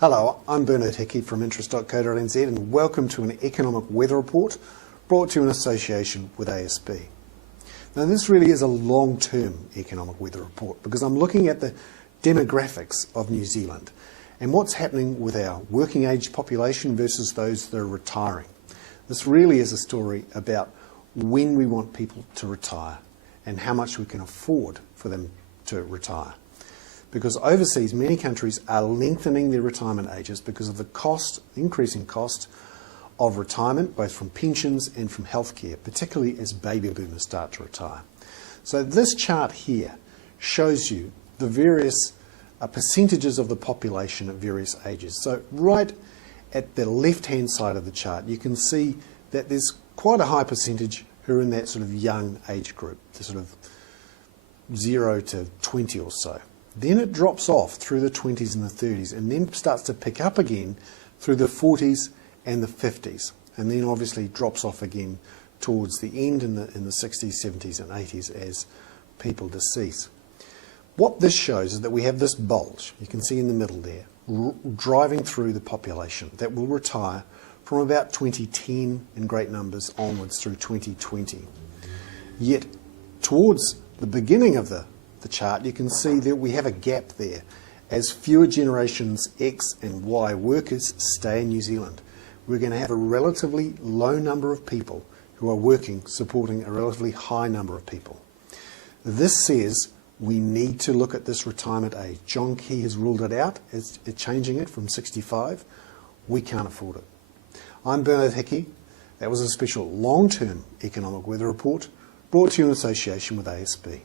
Hello, I'm Hickey from interest.co.nz and welcome to an economic weather report brought to you in association with ASB. Now this really is a long-term economic weather report because I'm looking at the demographics of New Zealand and what's happening with our working age population versus those that are retiring. This really is a story about when we want people to retire and how much we can afford for them to retire. Because overseas, many countries are lengthening their retirement ages because of the increasing cost of retirement, both from pensions and from healthcare, particularly as baby boomers start to retire. So this chart here shows you the various percentages of the population at various ages. So right at the left-hand side of the chart, you can see that there's quite a high percentage who are in that sort of young age group, the sort of 0 to 20 or so. Then it drops off through the 20s and the 30s and then starts to pick up again through the 40s and the 50s, and then obviously drops off again towards the end in the 60s, 70s and 80s as people decease. What this shows is that we have this bulge, you can see in the middle there, driving through the population that will retire from about 2010 in great numbers onwards through 2020. Yet towards the beginning of the chart, you can see that we have a gap there as fewer generations X and Y workers stay in New Zealand. We're going to have a relatively low number of people who are working, supporting a relatively high number of people. This says we need to look at this retirement age. John Key has ruled it out as changing it from 65. We can't afford it. I'm Hickey. That was a special long-term economic weather report brought to you in association with ASB.